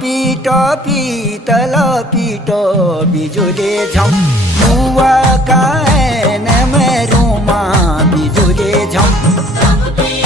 पीट पीतल पीट बिजुले झम बुवा कान में रूमा बिजुले झम